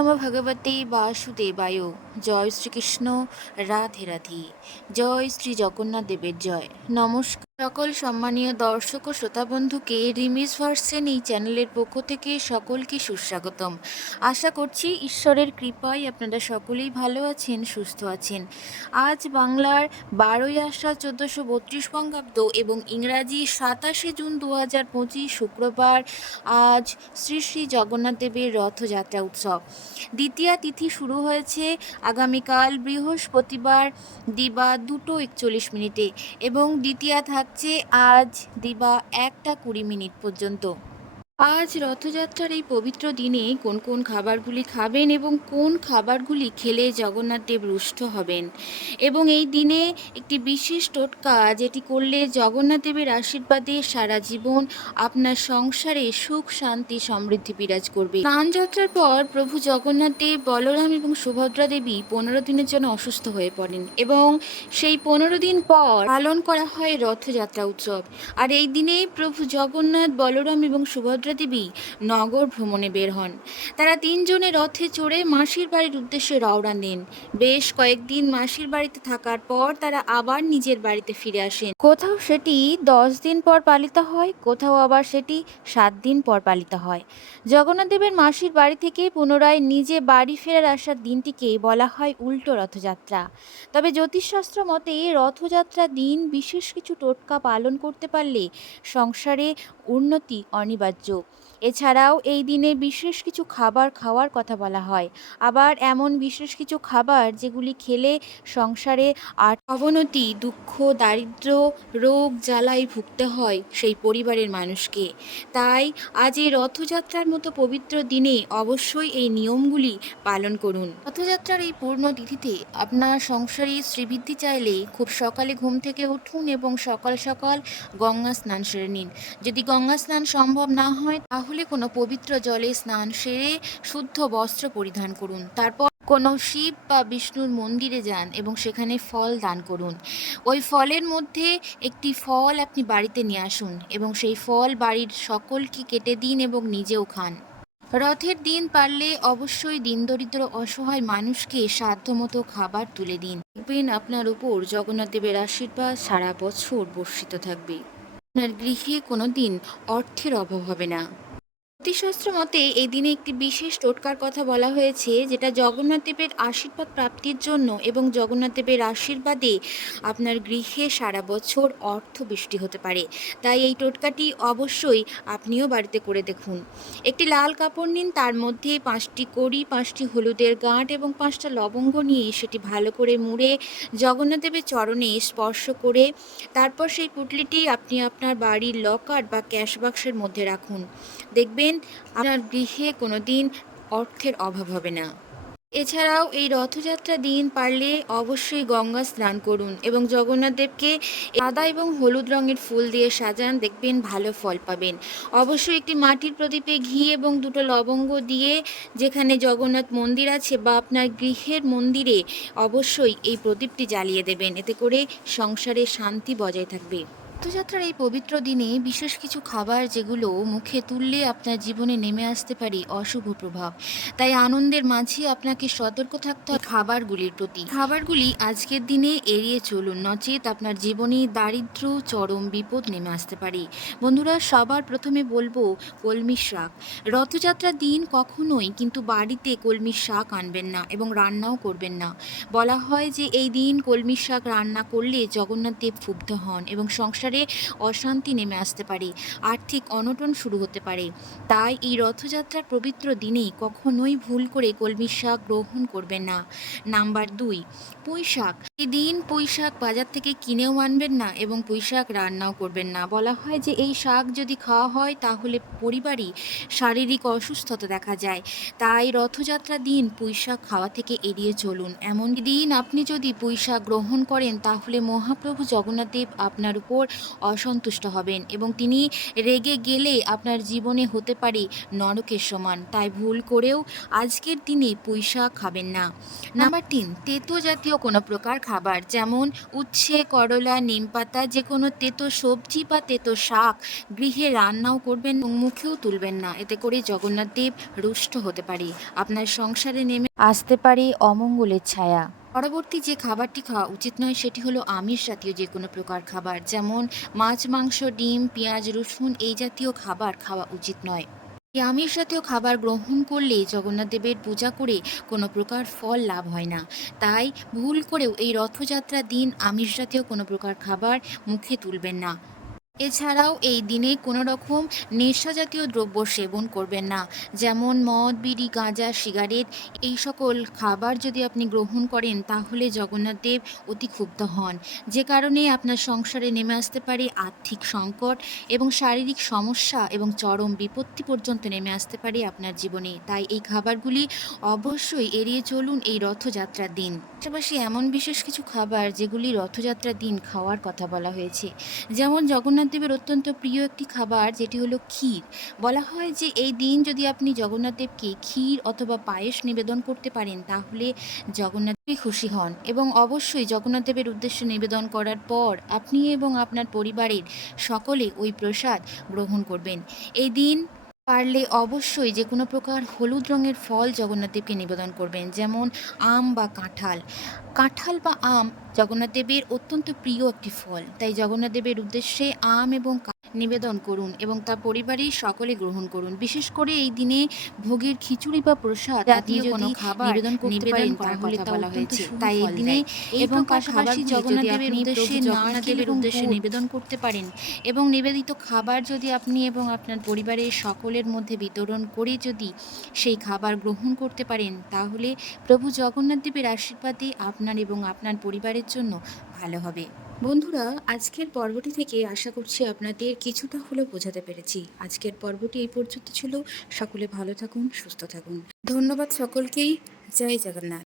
নম ভগবতে বাসুদেবায়। জয় শ্রীকৃষ্ণ রাধে রাধে। জয় শ্রী জগন্নাথ দেবের জয়। নমস্কার। সকল সম্মানীয় দর্শক ও শ্রোতা বন্ধুকে রিমিস ভার্সেন এই চ্যানেলের পক্ষ থেকে সকলকে সুস্বাগতম। আশা করছি ঈশ্বরের কৃপায় আপনারা সকলেই ভালো আছেন, সুস্থ আছেন। আজ বাংলার বারোই আষাঢ় চোদ্দোশো বত্রিশ বঙ্গাব্দ এবং ইংরাজি সাতাশে জুন দু হাজার পঁচিশ শুক্রবার আজ শ্রী শ্রী জগন্নাথ দেবের রথযাত্রা উৎসব। দ্বিতীয়া তিথি শুরু হয়েছে আগামীকাল বৃহস্পতিবার দিবা দুটো একচল্লিশ মিনিটে এবং দ্বিতীয়া থাকছে আজ দিবা একটা কুড়ি মিনিট পর্যন্ত। আজ রথযাত্রার এই পবিত্র দিনে কোন কোন খাবারগুলি খাবেন এবং কোন খাবারগুলি খেলে জগন্নাথ দেব রুষ্ট হবেন? এবং এই দিনে একটি বিশেষ টোটকা যেটি করলে জগন্নাথ দেবের আশীর্বাদে সারা জীবন আপনার সংসারে সুখ, শান্তি, সমৃদ্ধি বিরাজ করবে। স্নানযাত্রার পর প্রভু জগন্নাথ দেব, বলরাম এবং সুভদ্রা দেবী পনেরো দিনের জন্য অসুস্থ হয়ে পড়েন এবং সেই পনেরো দিন পর পালন করা হয় রথযাত্রা উৎসব। আর এই দিনে প্রভু জগন্নাথ, বলরাম এবং সুভদ্রা দেবী নগর ভ্রমণে বের হন। তারা তিনজনে রথে চড়ে মাসির বাড়ির উদ্দেশ্যে রওনা দেন। বেশ কয়েকদিন মাসির বাড়িতে থাকার পর তারা আবার নিজের বাড়িতে ফিরে আসেন। কোথাও সেটি দশ দিন পর পালিত হয়, কোথাও আবার সেটি সাত দিন পর পালিত হয়। জগন্নাথ দেবের মাসির বাড়ি থেকে পুনরায় নিজে বাড়ি ফেরার আসার দিনটিকে বলা হয় উল্টো রথযাত্রা। তবে জ্যোতিষশাস্ত্র মতে রথযাত্রার দিন বিশেষ কিছু টোটকা পালন করতে পারলে সংসারে উন্নতি অনিবার্য। এছাড়াও এই দিনে বিশেষ কিছু খাবার খাওয়ার কথা বলা হয়। আবার এমন বিশেষ কিছু খাবার যেগুলি খেলে সংসারে আর অবনতি, দুঃখ, দারিদ্র, রোগ, জ্বালায় ভুগতে হয় সেই পরিবারের মানুষকে। তাই আজ এই রথযাত্রার মতো পবিত্র দিনে অবশ্যই এই নিয়মগুলি পালন করুন। রথযাত্রার এই পূর্ণ তিথিতে আপনার সংসারে শ্রীবৃদ্ধি চাইলে খুব সকালে ঘুম থেকে উঠুন এবং সকাল সকাল গঙ্গা স্নান সেরে নিন। যদি গঙ্গা স্নান সম্ভব না হয় তাহলে কোনো পবিত্র জলে স্নান সেরে শুদ্ধ বস্ত্র পরিধান করুন। তারপর কোনো শিব বা বিষ্ণুর মন্দিরে যান এবং সেখানে ফল দান করুন। ওই ফলের মধ্যে একটি ফল আপনি বাড়িতে নিয়ে আসুন এবং সেই ফল বাড়ির সকলকে কেটে দিন এবং নিজেও খান। রথের দিন পারলে অবশ্যই দিনদরিদ্র অসহায় মানুষকে সাধ্যমতো খাবার তুলে দিন। দেখবেন আপনার উপর জগন্নাথ দেবের আশীর্বাদ সারা বছর বর্ষিত থাকবে। আপনার গৃহে কোনো দিন অর্থের অভাব হবে না। জ্যোতিষশাস্ত্র মতে এই দিনে একটি বিশেষ টোটকার কথা বলা হয়েছে, যেটা জগন্নাথ দেবের আশীর্বাদ প্রাপ্তির জন্য এবং জগন্নাথ দেবের আশীর্বাদে আপনার গৃহে সারা বছর অর্থ বৃষ্টি হতে পারে। তাই এই টোটকাটি অবশ্যই আপনিও বাড়িতে করে দেখুন। একটি লাল কাপড় নিন, তার মধ্যে পাঁচটি কড়ি, পাঁচটি হলুদের গাঁট এবং পাঁচটা লবঙ্গ নিয়ে সেটি ভালো করে মুড়ে জগন্নাথ দেবের চরণে স্পর্শ করে তারপর সেই পুটলিটি আপনি আপনার বাড়ির লকার বা ক্যাশ বাক্সের মধ্যে রাখুন। দেখবেন আপনার গৃহে কোনো দিন অর্থের অভাব হবে না। এছাড়াও এই রথযাত্রা দিন পারলে অবশ্যই গঙ্গা স্নান করুন এবং জগন্নাথ দেবকে সাদা এবং হলুদ রঙের ফুল দিয়ে সাজান, দেখবেন ভালো ফল পাবেন। অবশ্যই একটি মাটির প্রদীপে ঘি এবং দুটো লবঙ্গ দিয়ে যেখানে জগন্নাথ মন্দির আছে বা আপনার গৃহের মন্দিরে অবশ্যই এই প্রদীপটি জ্বালিয়ে দেবেন। এতে করে সংসারে শান্তি বজায় থাকবে। রথযাত্রার এই পবিত্র দিনে বিশেষ কিছু খাবার যেগুলো মুখে তুললে আপনার জীবনে নেমে আসতে পারে অশুভ প্রভাব। তাই আনন্দের মাঝে আপনাকে সতর্ক থাকতে হয় খাবারগুলির প্রতি। খাবারগুলি আজকের দিনে এড়িয়ে চলুন, নচেত আপনার জীবনে দারিদ্র চরম বিপদ নেমে আসতে পারে। বন্ধুরা, সবার প্রথমে বলব কলমি শাক। রথযাত্রার দিন কখনোই কিন্তু বাড়িতে কলমি শাক আনবেন না এবং রান্নাও করবেন না। বলা হয় যে এই দিন কলমি শাক রান্না করলে জগন্নাথ দেব ক্ষুব্ধ হন এবং সংসারে অশান্তি নেমে আসতে পারে, আর্থিক অনটন শুরু হতে পারে। তাই এই রথযাত্রার পবিত্র দিনে কখনোই ভুল করে কলমি শাক গ্রহণ করবেন না। নাম্বার দুই পুঁই শাক এই দিন পুঁই শাক বাজার থেকে কিনেও আনবেন না এবং পুঁই শাক রান্নাও করবেন না। বলা হয় যে এই শাক যদি খাওয়া হয় তাহলে পরিবারই শারীরিক অসুস্থতা দেখা যায়। তাই রথযাত্রার দিন পুঁই শাক খাওয়া থেকে এড়িয়ে চলুন। এমন দিন আপনি যদি পুঁই শাক গ্রহণ করেন তাহলে মহাপ্রভু জগন্নাথ দেব আপনার উপর অসন্তুষ্ট হবেন এবং তিনি রেগে গেলে আপনার জীবনে হতে পারে নরকের সমান। তাই ভুল করেও আজকের দিনে পুঁইশাক খাবেন না। নাম্বার তিন, তেতো জাতীয় কোনো প্রকার খাবার যেমন উচ্ছে, করলা, নিম পাতা, যে কোনো তেতো সবজি বা তেতো শাক গৃহে রান্নাও করবেন এবং মুখেও তুলবেন না। এতে করে জগন্নাথ দেব রুষ্ট হতে পারে। আপনার সংসারে নেমে আসতে পারে অমঙ্গলের ছায়া। পরবর্তী যে খাবারটি খাওয়া উচিত নয়, সেটি হলো আমিষ জাতীয় যে কোনো প্রকার খাবার, যেমন মাছ, মাংস, ডিম, পেঁয়াজ, রসুন, এই জাতীয় খাবার খাওয়া উচিত নয়। এই আমিষ জাতীয় খাবার গ্রহণ করলে জগন্নাথ দেবের পূজা করে কোনো প্রকার ফল লাভ হয় না। তাই ভুল করেও এই রথযাত্রার দিন আমিষ জাতীয় কোনো প্রকার খাবার মুখে তুলবেন না। এছাড়াও এই দিনে কোনো রকম নেশা জাতীয় দ্রব্য সেবন করবেন না, যেমন মদ, বিড়ি, গাঁজা, সিগারেট, এই সকল খাবার যদি আপনি গ্রহণ করেন তাহলে জগন্নাথ দেব অতি ক্ষুব্ধ হন। যে কারণে আপনার সংসারে নেমে আসতে পারে আর্থিক সংকট এবং শারীরিক সমস্যা এবং চরম বিপত্তি পর্যন্ত নেমে আসতে পারে আপনার জীবনে। তাই এই খাবারগুলি অবশ্যই এড়িয়ে চলুন এই রথযাত্রার দিন। পাশাপাশি এমন বিশেষ কিছু খাবার যেগুলি রথযাত্রার দিন খাওয়ার কথা বলা হয়েছে, যেমন জগন্নাথ দেবের অত্যন্ত প্রিয় একটি খাবার, যেটি হলো ক্ষীর। বলা হয় যে এই দিন যদি আপনি জগন্নাথদেবকে ক্ষীর অথবা পায়েস নিবেদন করতে পারেন, তাহলে জগন্নাথ দেবই খুশি হন। এবং অবশ্যই জগন্নাথদেবের উদ্দেশ্যে নিবেদন করার পর আপনি এবং আপনার পরিবারের সকলে ওই প্রসাদ গ্রহণ করবেন। এই দিন পারলে অবশ্যই যে কোনো প্রকার হলুদ রঙের ফল জগন্নাথদেবকে নিবেদন করবেন, যেমন আম বা কাঁঠাল। কাঁঠাল বা আম জগন্নাথদেবের অত্যন্ত প্রিয় একটি ফল। তাই জগন্নাথদেবের উদ্দেশ্যে আম এবং নিবেদন করুন এবং তার পরিবারের সকলে গ্রহণ করুন। বিশেষ করে এই দিনে ভোগের খিচুড়ি বা প্রসাদ জাতীয় কোনো খাবার নিবেদন করতে পারেন তাহলে তা বলা হয়েছে। তাই এই দিনে এবং পাশাপাশি জগন্নাথ দেবের উদ্দেশ্যে জগন্নাথ উদ্দেশ্যে নিবেদন করতে পারেন এবং নিবেদিত খাবার যদি আপনি এবং আপনার পরিবারের সকলের মধ্যে বিতরণ করে যদি সেই খাবার গ্রহণ করতে পারেন তাহলে প্রভু জগন্নাথ দেবের আশীর্বাদে আপনার এবং আপনার পরিবারের জন্য ভালো হবে। বন্ধুরা, আজকের পর্বটি থেকে আশা করছি আপনাদের কিছুটা হলেও বোঝাতে পেরেছি। আজকের পর্বটি এই পর্যন্ত ছিল। সকলে ভালো থাকুন, সুস্থ থাকুন। ধন্যবাদ সকলকেই। জয় জগন্নাথ।